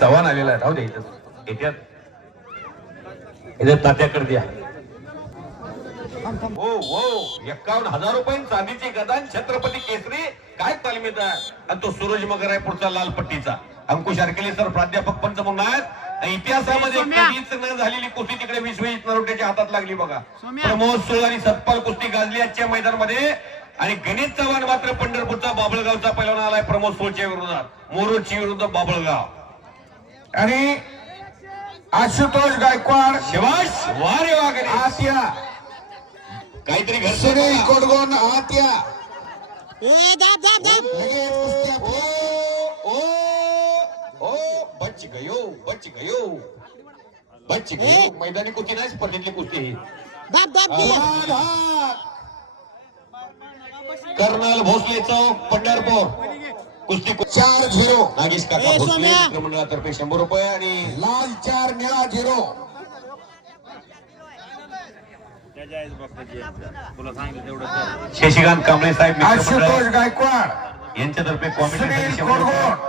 चव्हाण आलेला आहे. राहू दे इथं येत्यात तात्याकडे द्या. हो हो 51,000 रुपये चांदीची गदान छत्रपती केसरी काय तालमीत आहे. आणि तो सूरज मगर आहे पुढचा लाल पट्टीचा. अंकुश आरकेले सर प्राध्यापक पंच म्हणून आहेत. इतिहासामध्ये कधीच न झालेली कुस्ती तिकडे विश्वजित नरोटेच्या हातात लागली बघा. प्रमोद सोळ आणि सतपाल कुस्ती गाजली आजच्या मैदानामध्ये. आणि गणेश चव्हाण मात्र पंढरपूरचा बाबळगावचा पैलवान आलाय प्रमोद सोळच्या विरोधात. मोरूची विरुद्ध बाबळगाव. आणि आशुतोष गायकवाड शिवाश वारे वागणे आत्या काहीतरी घर सुनील कोडगोन आत्या बच गयो मैदानी कुस्ती नाही स्पर्धेतली कुस्ती. कर्नल भोसले चौक पंढरपूर कुस्ती 4-0 नागेश काका भोसले मित्रमंडळातर्फे 100 रुपये. आणि लाल 4 निळा 0. शशिकांत कांबळे साहेब आशुतोष गायकवाड यांच्यातर्फे सुनील कॉमेंट्रीसाठी 100 कोडगोन रुपये.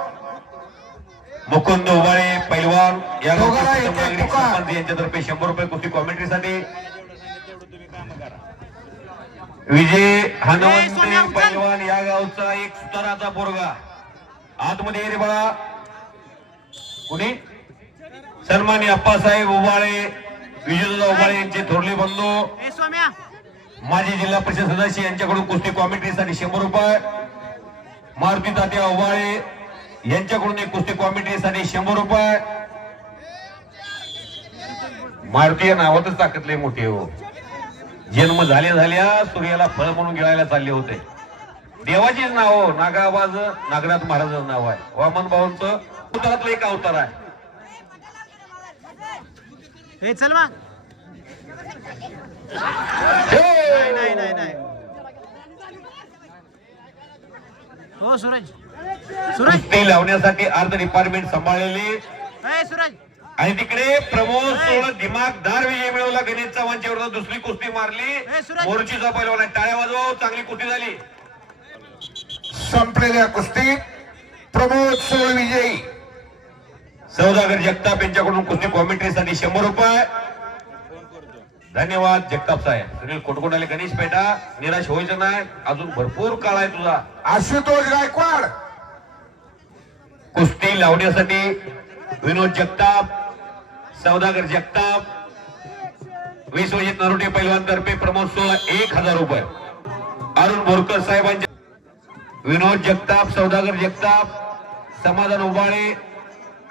मुकुंद उबाळे पैलवान या दोघांना एक नागरिक पुकार. सरपंच यांच्यातर्फे 100 रुपये कुस्ती कॉमेंट्रीसाठी. विजय हनुमंत पैलवान या गावचा एक सुताराचा पोरगा आतमध्ये रे बाळा. कुणी सन्मान्य अप्पासाहेब उबाळे विजय उबाळे यांचे थोरले बंधू माजी जिल्हा परिषद सदस्य यांच्याकडून कुस्ती कॉमेंट्रीसाठी 100 रुपये. मारुती तात्या उबाळे यांच्याकडून एक कुस्ती कॉमेंट्रीसाठी 100 रुपये. मारुती या नावातच ताकदले मोठे हो. जन्म झाल्या सूर्याला फळ म्हणून गिळायला चालले होते. देवाचीच नाव हो. नागाबाज नागनाथ महाराजांचं नाव आहे. वामन भाऊंचं अवतारातलं एक अवतार आहे. चल मग नाही हो सूरज कुस्ती लावण्यासाठी अर्ध डिपार्टमेंट सांभाळलेले सूरज. आणि तिकडे प्रमोद सोळ दिमागदार विजय मिळवला. गणेश चव्हाणच्या विरोधात दुसरी कुस्ती मारली. मोर्चीचा पैलवान टाळ्या वाजवा. चांगली कुस्ती झाली. संपलेल्या कुस्तीत प्रमोद सोळ विजयी. सौदागर जगताप यांच्याकडून कुस्ती कॉमेंट्रीसाठी 100 रुपये. धन्यवाद जगताप साहेब. सुनील कोटकोटाले गणेश पेटा निराश व्हायचं नाही. अजून भरपूर काळ आहे तुझा. आशुतोष गायकवाड कुस्ती लावण्यासाठी विनोद जगताप सौदागर जगताप विश्वजित नरोटे पैलवान तर्फे प्रमोद सोळा 1000 रुपये. अरुण बोरकर साहेबांच्या विनोद जगताप सौदागर जगताप समाधान उबाळे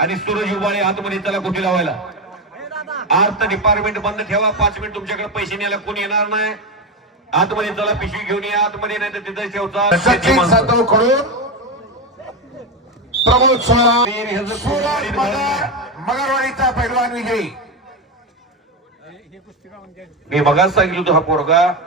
आणि सूरज उबाळे आतमध्ये चला कुस्ती लावायला. आर्थ डिपार्टमेंट बंद ठेवा. 5 मिनिट तुमच्याकडे पैसे न्यायला कोणी येणार नाही. आतमध्ये चला पिशवी घेऊन या. आतमध्ये नाही तर तिथे ठेवता. सचिन सातव कडून प्रमोद सोळा मगरवाडीचा पैलवान विजयी. मी मगाच सांगितलं होतं हा पोरगा